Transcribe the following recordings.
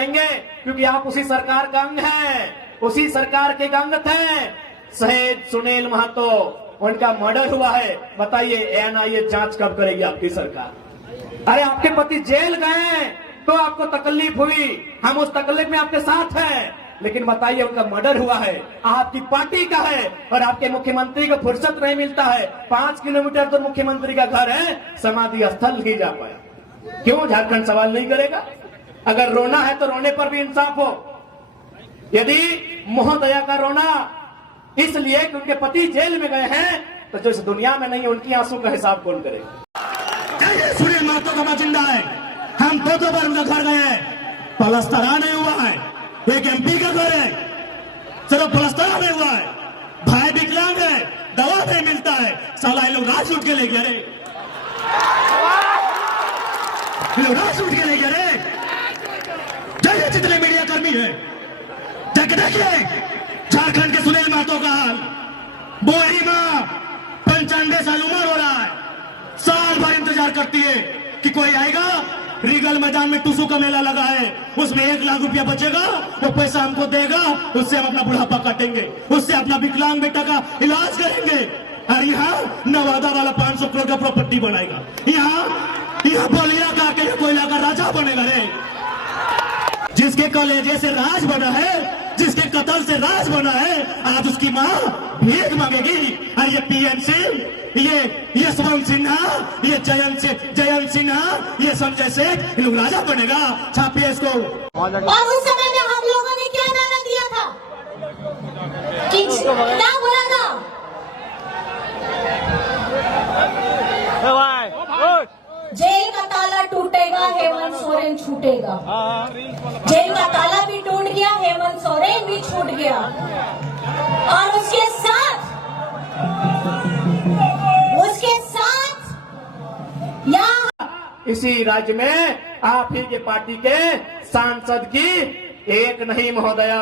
देंगे, क्योंकि आप उसी सरकार का अंग हैं, उसी सरकार के अंग थे। शहीद सुनील महतो, उनका मर्डर हुआ है। बताइए एनआईए जांच कब करेगी आपकी सरकार? अरे आपके पति जेल गए तो आपको तकलीफ हुई, हम उस तकलीफ में आपके साथ हैं, लेकिन बताइए उनका मर्डर हुआ है, आपकी पार्टी का है, और आपके मुख्यमंत्री को फुर्सत नहीं मिलता है। 5 किलोमीटर दूर मुख्यमंत्री का घर है, समाधि स्थल नहीं जा पाया। क्यों झारखंड सवाल नहीं करेगा? अगर रोना है तो रोने पर भी इंसाफ हो। यदि महोदया का रोना इसलिए कि उनके पति जेल में गए हैं, तो जो इस दुनिया में नहीं है उनकी आंसू का हिसाब कौन करेगा? सुनील महतो का जिंदा है। हम दो बार उनका घर गए हैं, पलस्तरा नहीं हुआ है। एक एमपी का घर है, सिर्फ पलस्तरा नहीं हुआ है। भाई विकलांग है, दवा नहीं मिलता है। साला ये लोग राज उठ के ले गए रे, ये लोग राज उठ के ले गए रे। जाइए जितने मीडिया कर्मी है, जाके देखिए झारखंड के सुनील महतो का हाल। बोहरी मां 95 साल उम्र हो रहा है, साल भर इंतजार करती है कि कोई आएगा। रीगल मैदान में टूसू का मेला लगा है, उसमें 1 लाख रुपया बचेगा, वो पैसा हमको देगा, उससे हम अपना बुढ़ापा काटेंगे, उससे अपना विकलांग बेटा का इलाज करेंगे। और यहाँ नवादा वाला 500 करोड़ का प्रॉपर्टी बनाएगा। यहाँ बलिया का के कोयला का राजा बनेगा रे। जिसके कलेजे से राज बना है, जिसके कत्ल से राज बना है, आज उसकी माँ भीख मांगेगी। और ये पीएन सिंह, ये यशवंत सिन्हा, ये जयंत सिन्हा, ये संजय सेठ, ये लोग राजा बनेगा। छापिए इसको। और उस समय में हम लोगों ने क्या नारा दिया था? क्या बोला था? जेल का ताला टूटेगा, हेमंत सोरेन छूटेगा। जेल का ताला भी टूट गया, हेमंत सोरेन भी छूट गया। और उसके साथ इसी राज्य में आप ही के पार्टी के सांसद की एक नहीं महोदया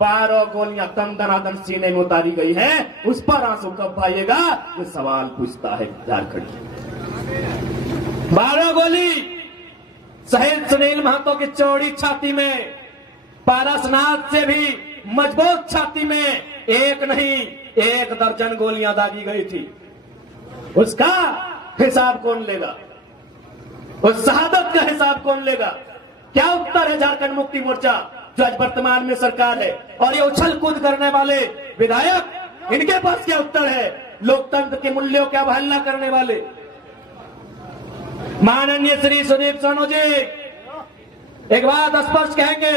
12 गोलियां दम दनादन सीने में उतारी गई है। उस पर आंसू कब आएगा? ये सवाल पूछता है झारखंड। 12 गोली शहीद सुनील महतो की चौड़ी छाती में, पारसनाथ से भी मजबूत छाती में एक नहीं 1 दर्जन गोलियां दागी गई थी। उसका हिसाब कौन लेगा? उस शहादत का हिसाब कौन लेगा? क्या उत्तर है झारखंड मुक्ति मोर्चा जो आज वर्तमान में सरकार है, और ये उछल कूद करने वाले विधायक, इनके पास क्या उत्तर है? लोकतंत्र के मूल्यों की अवहेलना करने वाले माननीय श्री सुदीप सोनू जी, एक बात स्पष्ट कहेंगे,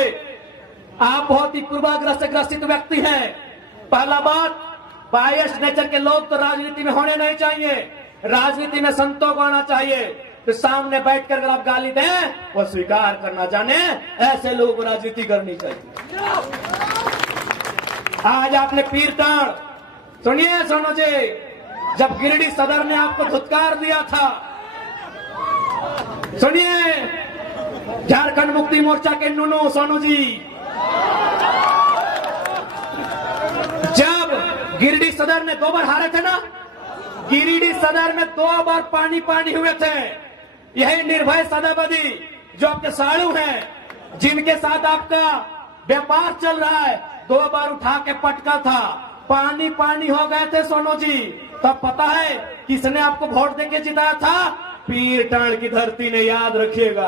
आप बहुत ही पूर्वाग्रह से ग्रसित व्यक्ति हैं। पहला बात, बायस नेचर के लोग तो राजनीति में होने नहीं चाहिए। राजनीति में संतों को आना चाहिए। तो सामने बैठकर अगर आप गाली दें, वो स्वीकार करना जाने, ऐसे लोगों को राजनीति करनी चाहिए। आज आपने पीर टाण, सुनिए सोनू जी, जब गिरिडीह सदर ने आपको धुतकार दिया था, सुनिए झारखंड मुक्ति मोर्चा के नूनू सोनू जी, जब गिरिडीह सदर में 2 बार हारे थे ना, गिरिडीह सदर में 2 बार पानी हुए थे। यही निर्भय सदाबदी जो आपके साड़ू हैं, जिनके साथ आपका व्यापार चल रहा है, 2 बार उठा के पटका था, पानी हो गए थे सोनू जी। तब पता है किसने आपको वोट देके जिताया था? पीर टाण की धरती ने, याद रखिएगा।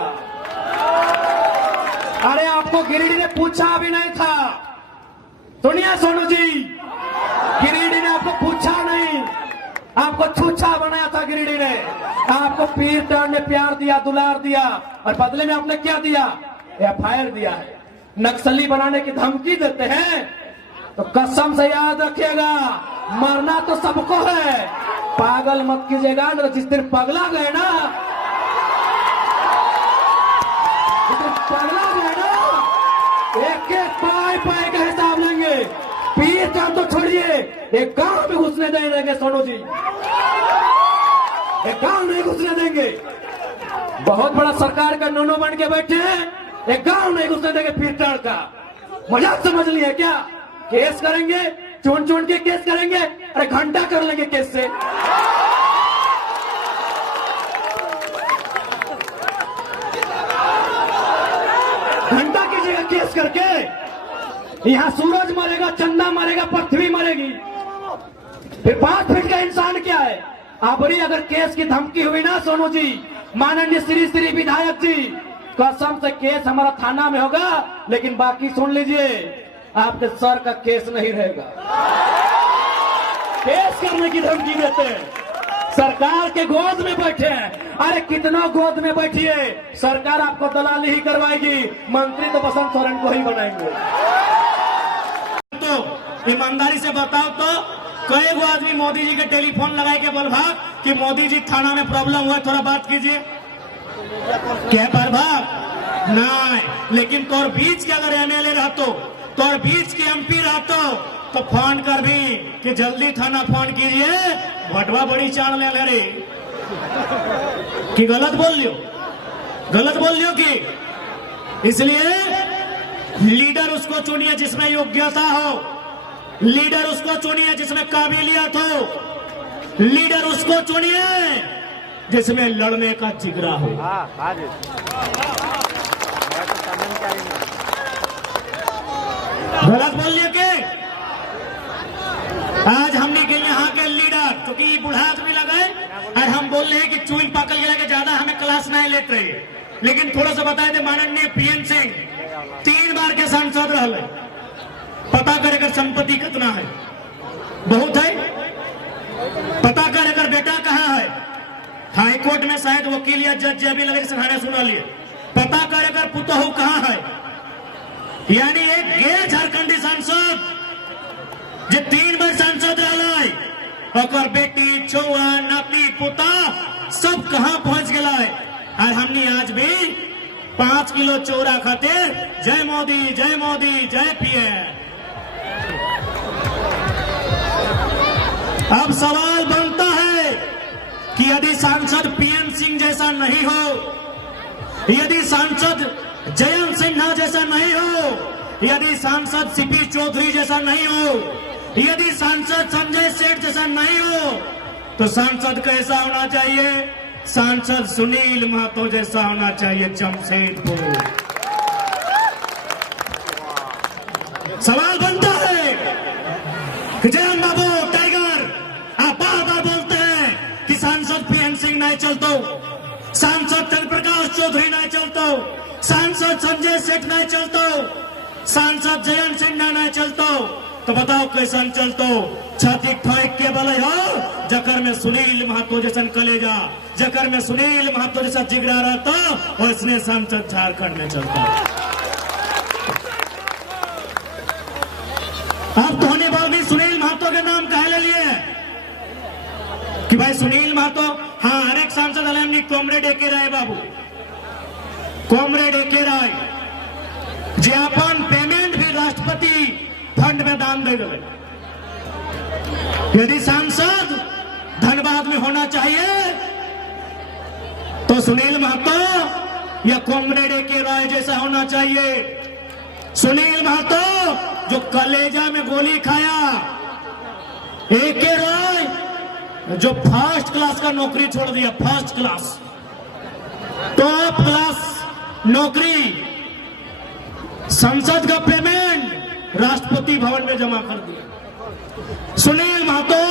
अरे आपको गिरिडीह ने पूछा भी नहीं था। सुनिए सोनू जी, गिरिडीह ने आपको पूछा नहीं, आपको छूछा बनाया था गिरिडीह ने। आपको पीर टाण ने प्यार दिया, दुलार दिया, और बदले में आपने क्या दिया? एफआईआर दिया है। नक्सली बनाने की धमकी देते हैं, तो कसम से याद रखिएगा, मरना तो सबको है, पागल मत कीजिएगा। जिस दिन पगला गए ना, एक पाए का हिसाब लेंगे। पीर टाण तो छोड़िए, एक गांव में घुसने नहीं देंगे सोनू जी, एक गांव नहीं घुसने देंगे। बहुत बड़ा सरकार का नूनू बन के बैठे हैं, एक गांव नहीं घुसने देंगे पीर टाण का। मजाक समझ लिए क्या? केस करेंगे, चुन के केस करेंगे, अरे घंटा कर लेंगे केस से। घंटा कीजिए यहाँ सूरज मरेगा, चंदा मरेगा, पृथ्वी मरेगी, फिर 5 फीट का इंसान क्या है? अबरी अगर केस की धमकी हुई ना सोनू जी, माननीय श्री विधायक जी, कसम से केस हमारा थाना में होगा, लेकिन बाकी सुन लीजिए, आपके सर का केस नहीं रहेगा। केस करने की धमकी देते हैं, सरकार के गोद में बैठे हैं। अरे कितना गोद में बैठिए, सरकार आपको दलाली ही करवाएगी, मंत्री तो बसंत सोरेन को ही बनाएंगे। तो ईमानदारी से बताओ तो कई गो आदमी मोदी जी के टेलीफोन लगाए के बोल भाग कि मोदी जी थाना में प्रॉब्लम हुआ, थोड़ा बात कीजिए, क्या पर भाग नहीं। लेकिन तोर बीच के अगर एमएलए रहतो, तोर बीच के एमपी रहतो, तो फोन कर भी कि जल्दी थाना फोन कीजिए, भटवा बड़ी चाण ले रे कि गलत बोल लियो, गलत बोल लियो कि। इसलिए लीडर उसको चुनिए जिसमें योग्यता हो, लीडर उसको चुनिए जिसमें काबिलियत हो, लीडर उसको चुनिए जिसमें लड़ने का जिगरा हो। गलत बोलिए के आज हमने के यहाँ के लीडर, क्योंकि बुढ़ा आदमी लगे और हम बोल रहे हैं कि चूल पकड़ गया के ज्यादा हमें क्लास नहीं लेते रहे, लेकिन थोड़ा सा बताए थे माननीय पीएन सिंह 3 बार के सांसद रहे, पता करे अगर संपत्ति कितना है, बहुत है, पता करे अगर बेटा कहाँ है, हाईकोर्ट में शायद वकील या जज भी लगे सिखाने सुना लिए, पता करे अगर पुतहू कहाँ है। यानी एक गे झारखंडी सांसद जो 3 बार सांसद रहा, और बेटी छुआ नाती पुता सब कहाँ पहुंच गया है। और हमने आज भी 5 किलो चौरा खातिर जय मोदी जय मोदी जय पीएम। अब सवाल बनता है कि यदि सांसद पीएन सिंह जैसा नहीं हो, यदि सांसद जयंत सिन्हा जैसा नहीं हो, यदि सांसद सीपी चौधरी जैसा नहीं हो, यदि सांसद संजय सेठ जैसा नहीं हो, तो सांसद कैसा होना चाहिए? सांसद सुनील महतो जैसा होना चाहिए, जमशेदपुर। सवाल बनता है कि जयंत बाबू टाइगर आप बार बोलते हैं कि सांसद पीएन सिंह नहीं चलतो, सांसद चंद्रप्रकाश चौधरी नहीं चलतो, सांसद संजय सेठ नहीं चलतो, सांसद जयंत सिन्हा नहीं चलतो, तो बताओ कैसन चलतो? छाती ठोक के बोले हो जकर में सुनील महतो जैसन कलेजा, जकर में सुनील महतो जैसा जिगरा रहता, और इसने सांसद झारखंड में चलता। अब धोनी बाबू भी सुनील महतो के नाम कहे ले लिए कि भाई सुनील महतो, हाँ हर एक सांसद अलग कॉमरेड एके रहे बाबू, कॉमरेड एके रहे जे अपन पेमेंट भी राष्ट्रपति फंड में दान दे देवे। यदि सांसद धनबाद में होना चाहिए तो सुनील महतो या कॉमरेड एके राय जैसा होना चाहिए। सुनील महतो जो कलेजा में गोली खाया, एके राय जो फर्स्ट क्लास का नौकरी छोड़ दिया, फर्स्ट क्लास टॉप क्लास नौकरी, संसद का पेमेंट राष्ट्रपति भवन में जमा कर दिया। सुनील महतो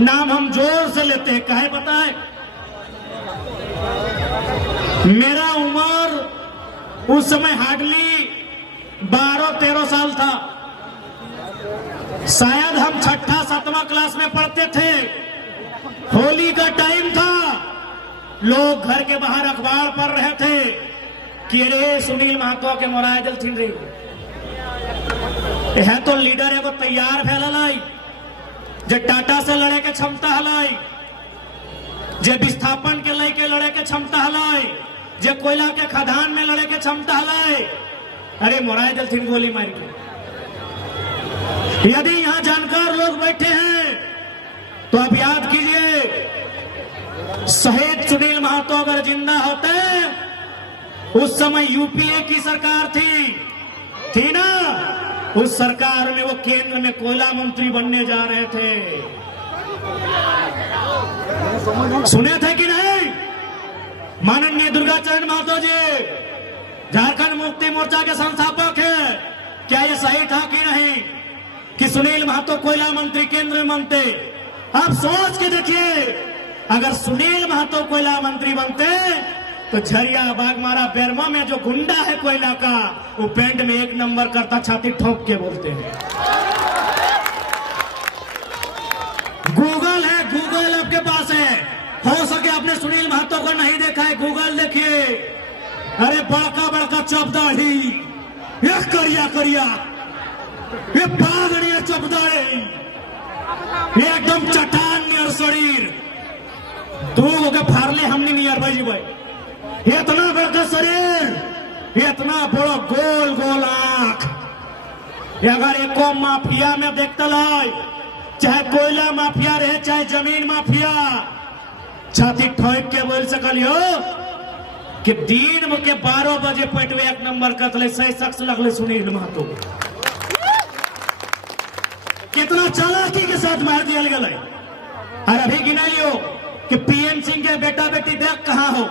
नाम हम जोर से लेते हैं, काहे पता है? मेरा उम्र उस समय हार्डली 12-13 साल था, शायद हम 6ठी-7वीं क्लास में पढ़ते थे। होली का टाइम था, लोग घर के बाहर अखबार पढ़ रहे थे कि अरे सुनील महतो के मोराए जल थी रही है, तो लीडर एगो तैयार फैलाई जे टाटा से लड़े के क्षमता हलाई, जे विस्थापन के लेके लड़े के क्षमता हलाई, जे कोयला के खदान में लड़े के क्षमता हलाई। अरे मोराए जल थी गोली मारी के। यदि यहां जानकार लोग बैठे हैं तो आप याद कीजिए, शहीद सुनील महतो अगर जिंदा होते, उस समय यूपीए की सरकार थी ना, उस सरकार में वो केंद्र में कोयला मंत्री बनने जा रहे थे। सुने थे कि नहीं? माननीय दुर्गाचरण महतो जी झारखंड मुक्ति मोर्चा के संस्थापक है, क्या ये सही था कि नहीं कि सुनील महतो कोयला मंत्री केंद्र में बनते? आप सोच के देखिए, अगर सुनील महतो कोयला मंत्री बनते तो झरिया बागमारा बेरमा में जो गुंडा है कोयला का, वो पेंट में 1 नंबर करता, छाती ठोक के बोलते हैं। गूगल है, गूगल आपके पास है, हो सके आपने सुनील महतो को नहीं देखा है, गूगल देखिए। अरे बड़का बड़का चौपदाढ़ी, ये करिया करिया, ये बागड़िया चौपदाढ़ी, ये एकदम चट्टान नियर शरीर, तू के फारले हमने नियर भाई भाई, इतना बड़का शरीर, इतना बड़ा गोल गोल आंख। अगर एको माफिया में देखता लाई, चाहे कोयला माफिया रहे चाहे जमीन माफिया, छाती ठोक के बोल सकलियो कि दिन के 12 बजे पेटवे 1 नंबर कतले सही शख्स लगले सुनील महतो। कितना चालाकी के साथ मार दिया गया। और अभी गिना लियो कि पीएन सिंह के बेटा बेटी देख कहां हो,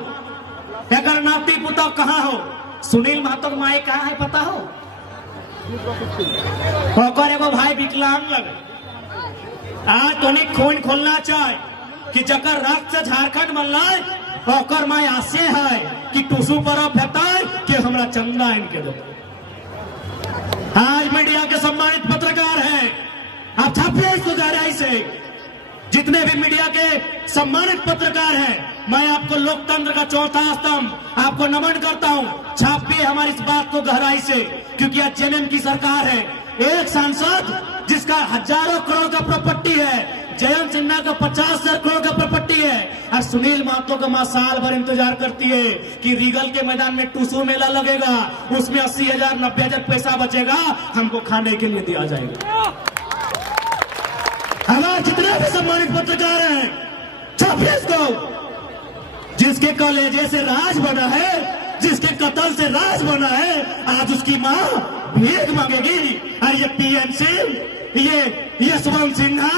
अगर नाती पुता कहां हो, सुनील महतो माए कहां है पता हो? और एगो भाई विकलांग लगे। आज तो नहीं खून खोलना चाहे कि जकर रक्त से झारखंड बनला और माए आसे है कि टूसू पर भेटाए कि हमरा चंदा इनके दो। आज मीडिया के सम्मानित पत्रकार हैं, आप छापिए इसको गहराई से। जितने भी मीडिया के सम्मानित पत्रकार हैं, मैं आपको लोकतंत्र का चौथा स्तंभ आपको नमन करता हूं। छापिए हमारी इस बात को गहराई से, क्योंकि आज जेएमएम की सरकार है। एक सांसद जिसका हजारों करोड़ का प्रॉपर्टी है, जयंत सिन्हा का 50,000 करोड़ का प्रॉपर्टी है, और सुनील महतो का मां साल भर इंतजार करती है कि रीगल के मैदान में टूसू मेला लगेगा, उसमें 80,000 90,000 पैसा बचेगा, हमको खाने के लिए दिया जाएगा। हमारे जितने भी सम्मानित पत्रकार हैं, छापिए इसको। जिसके कलेजे से राज बना है, जिसके कत्ल से राज बना है, आज उसकी मां भीख मांगेगी। और ये पीएन सिंह, ये यशवंत सिन्हा,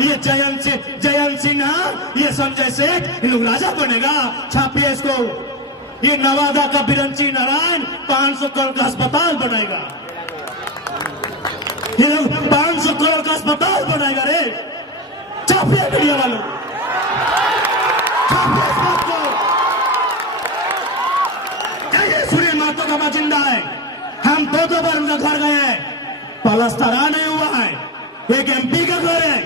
ये जयंत सिन्हा, ये संजय सेठ, इन लोग राजा बनेगा। छापिए इसको। ये नवादा का बिरंची नारायण 500 करोड़ का अस्पताल बनाएगा। ये लोग 500 करोड़ का अस्पताल बनाएगा रे। छापिए मीडिया वालों, छापिए इस बात को। सुनील महतो का मां जिंदा है। हम 2 बार उनका घर गए हैं, पलस्तरा नहीं हुआ है। एक एमपी का घर है,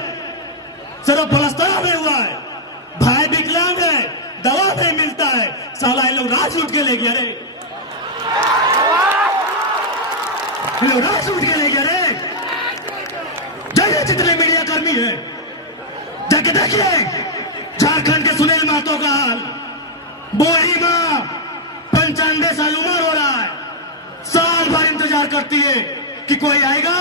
सिर्फ पलस्तरा नहीं हुआ है। भाई विकलांग है, दवा नहीं मिलता है, साला ये लोग राज लूट के ले गया रे। ये लोग राज लूट के ले गया रे। जाइए जितने मीडिया कर्मी है, जाके देखिए झारखंड के सुनील महतो का हाल। बोरी मां 95 साल उम्र हो रहा है, साल भर इंतजार करती है कि कोई आएगा।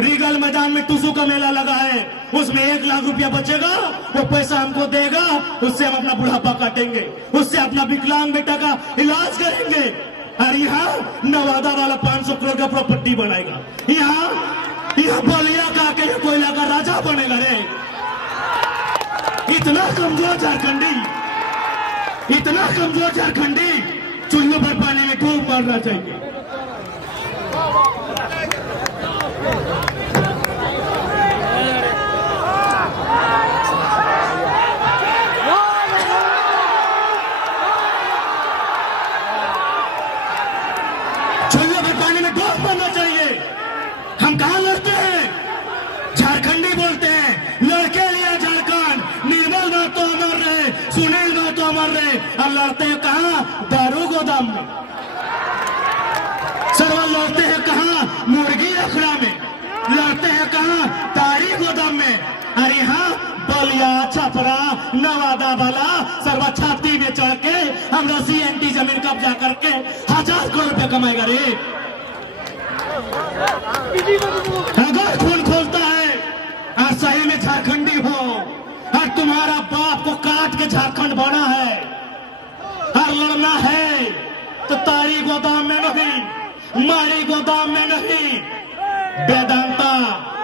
रीगल मैदान में टूसू का मेला लगा है, उसमें 1 लाख रुपया बचेगा, वो पैसा हमको देगा, उससे हम अपना बुढ़ापा काटेंगे, उससे अपना विकलांग बेटा का इलाज करेंगे। और यहाँ नवादा वाला 500 करोड़ का प्रॉपर्टी बनाएगा। यहाँ बलिया का के कोयला का राजा बनेगा रे। इतना कमजोर झारखंडी, इतना कमजोर झारखंडी, चूल्हे पर पानी में डूब मरना चाहिए। चूल्हे पर पानी में डूब मरना चाहिए। हम कहां लड़ते हैं? झारखंडी बोलते हैं, लड़के लिया झारखंड, निर्मल महतो अमर रहे, सुनील महतो अमर रहे। और लड़ते हैं कहां? दारू गोदाम में। सरवा लड़ते हैं कहां? मुर्गी अखड़ा में। लड़ते हैं कहां? तारी गोदाम में। और यहाँ बलिया छपरा नवादा वाला सरवा छाती में चढ़ के हम सीएनटी जमीन कब्जा करके 1000 करोड़ रुपया कमाएगा रे। अगर खून खोलता है और सही में झारखंडी हो, और तुम्हारा बाप को काट के झारखंड बना है और लड़ना है, तो तारी गोदाम में नहीं, मारी गोदाम में नहीं, वेदांता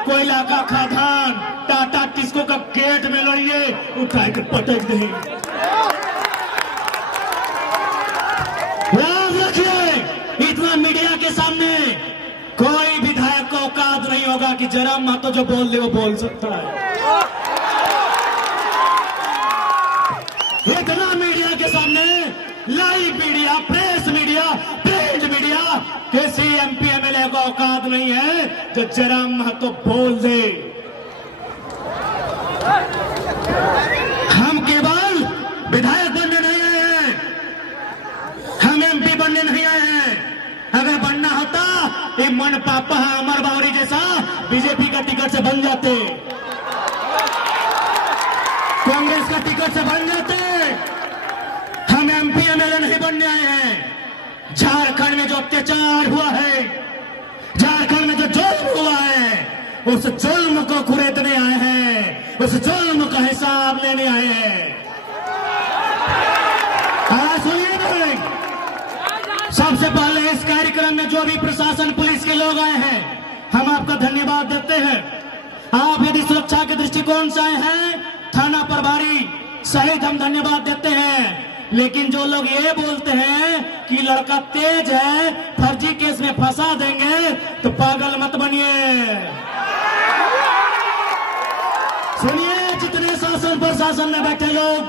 कोयला का खदान टाटा टिस्को का गेट में लड़िए, उठा के पटक देंगे। याद रखिए, इतना मीडिया के सामने कोई भी कि जयराम महतो जो बोल दे वो बोल सकता है। इतना मीडिया के सामने, live media, press media, print media, किसी MP MLA को औकात नहीं है जो जयराम महतो बोल दे। हम केवल विधायक बनने नहीं आए हैं, हम MP बनने नहीं आए हैं। अगर बनना होता ये मन पापा अमर बावरी जैसा बीजेपी का टिकट से बन जाते, कांग्रेस का टिकट से बन जाते। हम MP MLA नहीं बनने आए हैं। झारखंड में जो अत्याचार हुआ है, झारखंड में जो जुल्म हुआ है, उस जुल्म को कुरेदने आए हैं, उस जुल्म का हिसाब लेने आए हैं। सुनिए नहीं, सबसे पहले इस कार्यक्रम में जो भी प्रशासन पुलिस के लोग आए हैं, हम आपका धन्यवाद देते हैं। आप यदि सुरक्षा के दृष्टिकोण से आए हैं, थाना प्रभारी सहित हम धन्यवाद देते हैं। लेकिन जो लोग ये बोलते हैं कि लड़का तेज है, फर्जी केस में फंसा देंगे, तो पागल मत बनिए। सुनिए, जितने शासन प्रशासन में बैठे लोग,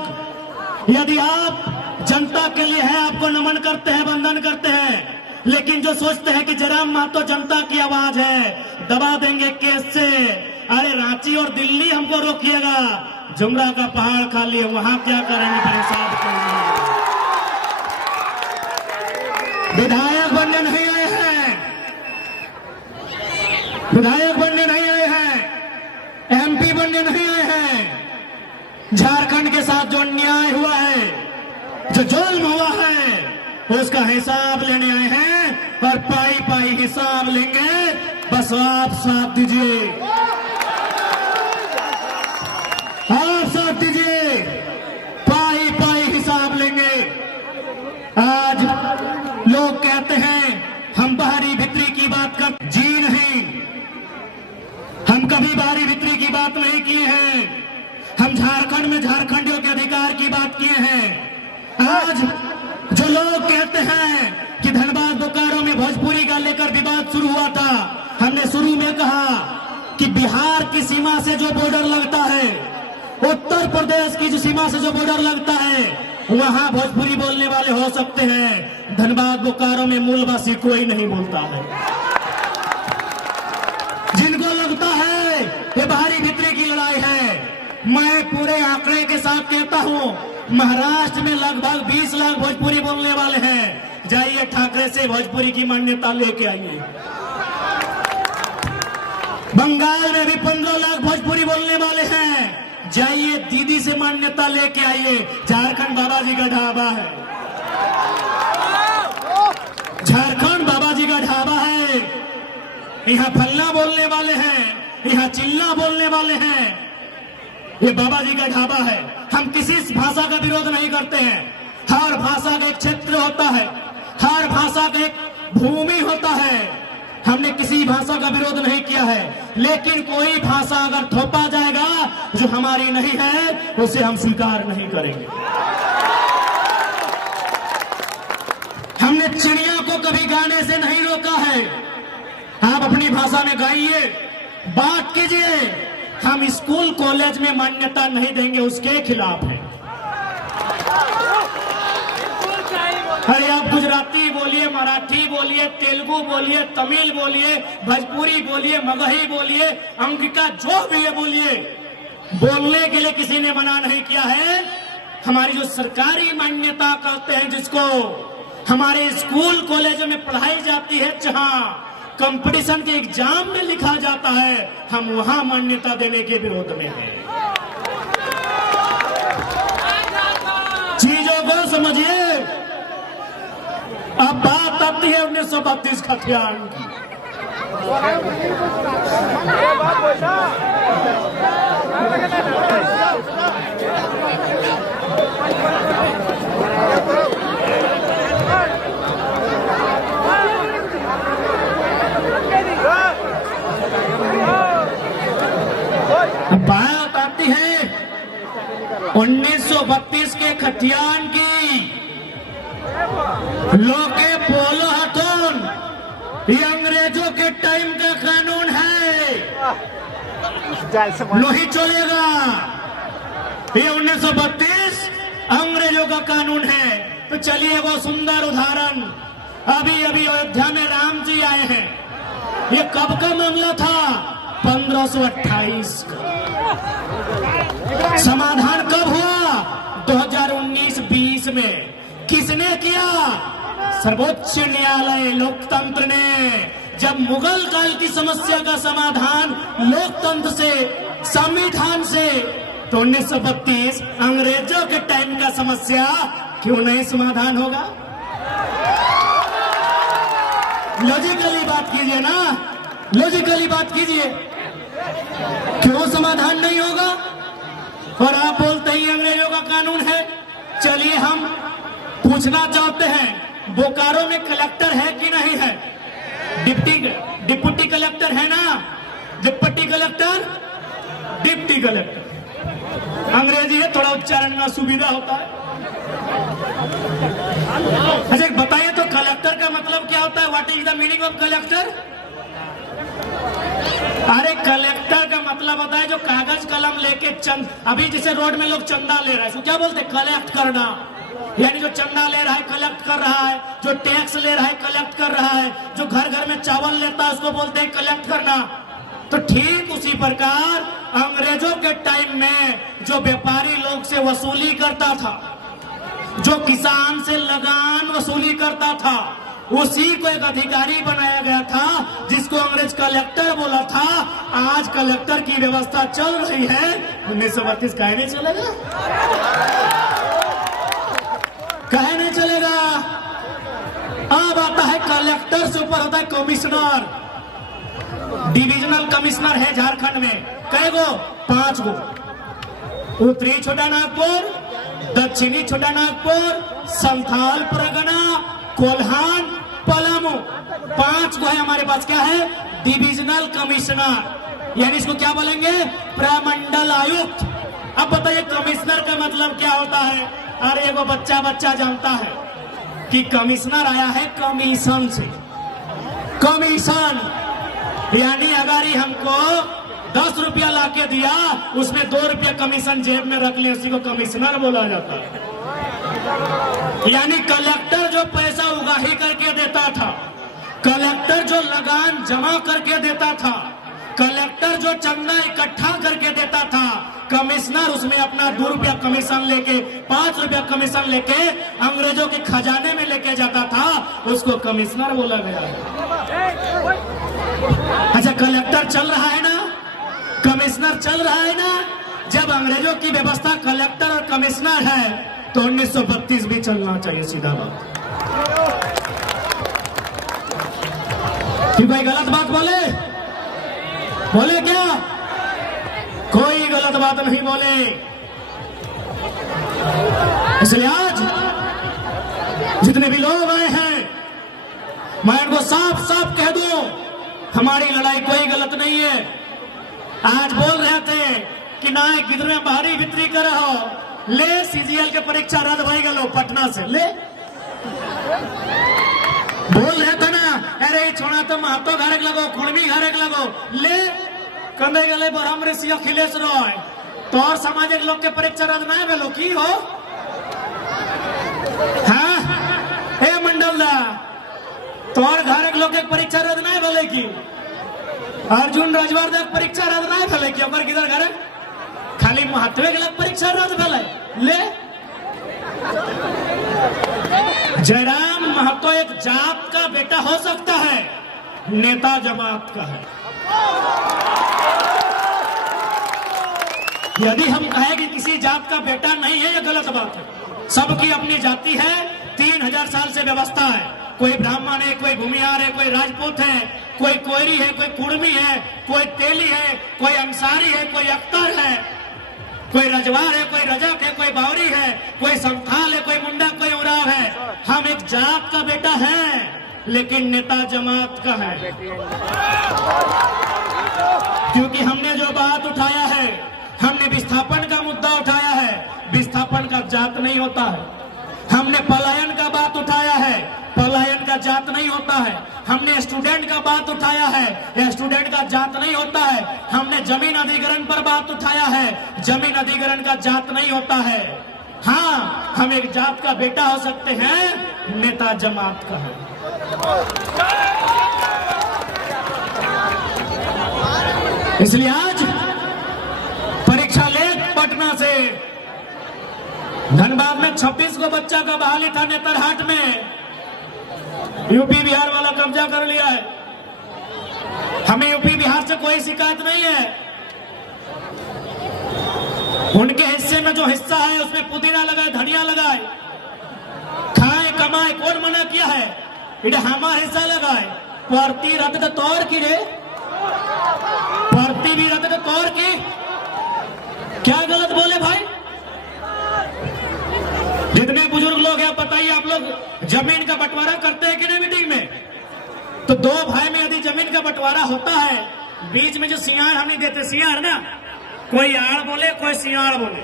यदि आप जनता के लिए है, आपको नमन करते हैं, वंदन करते हैं, लेकिन जो सोचते हैं कि जयराम महतो जनता की आवाज है, दबा देंगे केस से, अरे रांची और दिल्ली हमको रोकिएगा, जुमरा का पहाड़ खाली है, वहां क्या करेंगे फिर हिसाब करेंगे। विधायक बनने नहीं आए हैं, विधायक बनने नहीं आए हैं, MP बनने नहीं आए हैं। झारखंड के साथ जो अन्याय हुआ है, जो जुल्म हुआ है, उसका हिसाब लेने आए हैं और पाई पाई हिसाब लेंगे। बस आप साथ दीजिए, आप साथ दीजिए, पाई पाई हिसाब लेंगे। आज लोग कहते हैं हम बाहरी भीतरी की बात कर, जी नहीं, हम कभी बाहरी भीतरी की बात नहीं किए हैं। हम झारखंड में झारखंडियों के अधिकार की बात किए हैं। आज जो लोग कहते हैं कि धनबाद बोकारो में भोजपुरी का लेकर विवाद शुरू हुआ था, हमने शुरू में कहा कि बिहार की सीमा से जो बॉर्डर लगता है, उत्तर प्रदेश की जो सीमा से जो बॉर्डर लगता है, वहां भोजपुरी बोलने वाले हो सकते हैं, धनबाद बोकारो में मूलवासी कोई नहीं बोलता है। जिनको लगता है ये बाहरी भीतरी की लड़ाई है, मैं पूरे आंकड़े के साथ कहता हूं, महाराष्ट्र में लगभग 20 लाख भोजपुरी बोलने वाले हैं। जाइए ठाकरे से भोजपुरी की मान्यता लेके आइए। बंगाल में भी 15 लाख भोजपुरी बोलने वाले हैं। जाइए दीदी से मान्यता लेके आइए। झारखंड बाबा जी का ढाबा है, झारखंड बाबा जी का ढाबा है। यहाँ फल्ला बोलने वाले हैं, यहाँ चिल्ला बोलने वाले हैं। ये बाबा जी का ढाबा है। हम किसी भाषा का विरोध नहीं करते हैं। हर भाषा का एक क्षेत्र होता है, हर भाषा का एक भूमि होता है। हमने किसी भाषा का विरोध नहीं किया है, लेकिन कोई भाषा अगर थोपा जाएगा जो हमारी नहीं है, उसे हम स्वीकार नहीं करेंगे। हमने चिड़िया को कभी गाने से नहीं रोका है। आप अपनी भाषा में गाइए, बात कीजिए। हम स्कूल कॉलेज में मान्यता नहीं देंगे, उसके खिलाफ हैं। अरे आप गुजराती बोलिए, मराठी बोलिए, तेलुगु बोलिए, तमिल बोलिए, भोजपुरी बोलिए, मगही बोलिए, अंगिका जो भी है बोलिए, बोलने के लिए किसी ने मना नहीं किया है। हमारी जो सरकारी मान्यता कहते हैं, जिसको हमारे स्कूल कॉलेजों में पढ़ाई जाती है, जहां कंपटीशन के एग्जाम में लिखा जाता है, हम वहां मान्यता देने के विरोध में हैं। चीजों को समझिए। अब बात आती है 1932 खतियान की। बात आती है 1932 के खतियान की। लोके पोलो हथोन, ये अंग्रेजों के टाइम का कानून है। नहीं चलेगा। ये 1932 अंग्रेजों का कानून है। तो चलिए वो सुंदर उदाहरण, अभी अभी अयोध्या में राम जी आए हैं। ये कब का मामला था? 1528 का। समाधान कब हुआ? 2019-20 में। किसने किया? सर्वोच्च न्यायालय, लोकतंत्र ने। जब मुगल काल की समस्या का समाधान लोकतंत्र से, संविधान से, तो 1932 अंग्रेजों के टाइम का समस्या क्यों नहीं समाधान होगा? लॉजिकली बात कीजिए ना, लॉजिकली बात कीजिए, क्यों समाधान नहीं होगा? और आप बोलते ही अंग्रेजों का कानून है। चलिए हम पूछना चाहते हैं, बोकारो में कलेक्टर है कि नहीं है? डिप्टी कलेक्टर है ना? डिप्टी कलेक्टर, डिप्टी कलेक्टर अंग्रेजी है, थोड़ा उच्चारण में सुविधा होता है। अच्छा बताइए तो कलेक्टर का मतलब क्या होता है? What is the meaning of collector? अरे कलेक्टर का मतलब होता है जो कागज कलम लेके अभी जैसे रोड में लोग चंदा ले रहा है, क्या बोलते हैं? कलेक्ट करना। यानी जो चंदा ले रहा है कलेक्ट कर रहा है, जो टैक्स ले रहा है कलेक्ट कर रहा है, जो घर घर में चावल लेता है उसको बोलते हैं कलेक्ट करना। तो ठीक उसी प्रकार अंग्रेजों के टाइम में जो व्यापारी लोग से वसूली करता था, जो किसान से लगान वसूली करता था, उसी को एक अधिकारी बनाया गया था जिसको अंग्रेज कलेक्टर बोला था। आज कलेक्टर की व्यवस्था चल रही है, 1932 काहे नहीं चलेगा? काहे नहीं चलेगा? अब आता है कलेक्टर से ऊपर होता है कमिश्नर। डिविजनल कमिश्नर है झारखंड में, कई गो? 5 गो। उत्तरी छोटा नागपुर, दक्षिणी छोटा नागपुर, संथाल परगना, कोल्हान, पलामू, 5 गो है हमारे पास। क्या है? डिविजनल कमिश्नर, यानी इसको क्या बोलेंगे? प्रमंडल आयुक्त। अब बताइए कमिश्नर का मतलब क्या होता है? अरे वो बच्चा जानता है कि कमिश्नर आया है कमीशन से। कमीशन यानी अगर ही हमको 10 रुपया लाके दिया, उसमें 2 रुपया कमीशन जेब में रख ले, उसी को कमिश्नर बोला जाता है। यानी कलेक्टर जो पैसा उगाही करके देता था, कलेक्टर जो लगान जमा करके देता था, कलेक्टर जो चंदा इकट्ठा करके देता था, कमिश्नर उसमें अपना 2 रुपया कमीशन लेके, 5 रुपया कमीशन लेके अंग्रेजों के खजाने में लेके जाता था, उसको कमिश्नर बोला गया। अच्छा कलेक्टर चल रहा है ना, कमिश्नर चल रहा है ना। जब अंग्रेजों की व्यवस्था कलेक्टर और कमिश्नर है तो 1932 भी चलना चाहिए, सीधा बात। कि भाई गलत बात बोले क्या? कोई गलत बात नहीं बोले। इसलिए आज जितने भी लोग आए हैं, मैं इनको साफ साफ कह दूं, हमारी लड़ाई कोई गलत नहीं है। आज बोल रहे थे कि ना किधर बाहरी भीतरी कर रहा हो, ले सीजीएल के परीक्षा रद्द भाई गलो पटना से ले। बोल रहे थे ना, अरे छोड़ा तो महतो घरक लगो, कुर्मी घरक लगो, ले कंदे गले बरम ऋषि अखिलेश रॉय तो और सामाजिक लोग के परीक्षा रद्द ना भेलो की हो? हाँ हे मंडल दा, तो और घरक लोग के परीक्षा रद्द ना भेले की? अर्जुन राजवर्धन परीक्षा रद्द ना भेले की? ओकर किधर घर खाली महत्व के लग परीक्षा रद्द भेले ले। जयराम महतो एक जात का बेटा हो सकता है, नेता जमात का है। यदि हम कहें कि किसी जात का बेटा नहीं है, यह गलत बात है। सबकी अपनी जाति है, 3000 साल से व्यवस्था है। कोई ब्राह्मण है, कोई भूमिहार है, कोई राजपूत है, कोई कोयरी है, कोई कुर्मी है, कोई तेली है, कोई अंसारी है, कोई अख्तर है, कोई रजवार है, कोई रजक है, कोई बावरी है, कोई संथाल है, कोई मुंडा, कोई उराव है। हम एक जात का बेटा है, लेकिन नेता जमात का है। क्योंकि हमने जो बात उठाया है, हमने विस्थापन का मुद्दा उठाया है, विस्थापन का जात नहीं होता है। हमने पलायन का बात उठाया है, पलायन का जात नहीं होता है। हमने स्टूडेंट का बात उठाया है, स्टूडेंट का जात नहीं होता है। हमने जमीन अधिग्रहण पर बात उठाया है, जमीन अधिग्रहण का जात नहीं होता है। हाँ, हम एक जात का बेटा हो सकते हैं, नेता जमात का है। इसलिए आज परीक्षा ले पटना से धनबाद में 26 को बच्चा का बहाली था, नेतरहाट में यूपी बिहार वाला कब्जा कर लिया है। हमें यूपी बिहार से कोई शिकायत नहीं है। उनके हिस्से में जो हिस्सा है उसमें पुदीना लगाए, धनिया लगाए, खाए कमाए, कौन मना किया है? इधर हमारा हिस्सा लगाए। भर्ती रद्द के तौर की रे, भर्ती भी रद्द के तौर की, क्या गलत बोले भाई? जितने बुजुर्ग लोग हैं बताइए, आप लोग जमीन का बंटवारा करते हैं कि नहीं मीटिंग में? तो दो भाई में यदि जमीन का बंटवारा होता है, बीच में जो सियार हम नहीं देते, सियार ना, कोई आड़ बोले कोई सियाड़ बोले।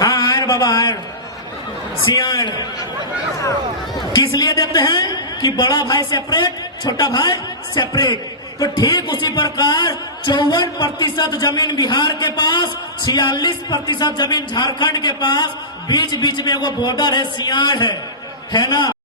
हाँ आयर बाबा आयर, सियाड़ किस लिए देते हैं कि बड़ा भाई सेपरेट, छोटा भाई सेपरेट। तो ठीक उसी प्रकार 54% जमीन बिहार के पास, 46% जमीन झारखंड के पास, बीच बीच में वो बॉर्डर है, सियाड़ है ना।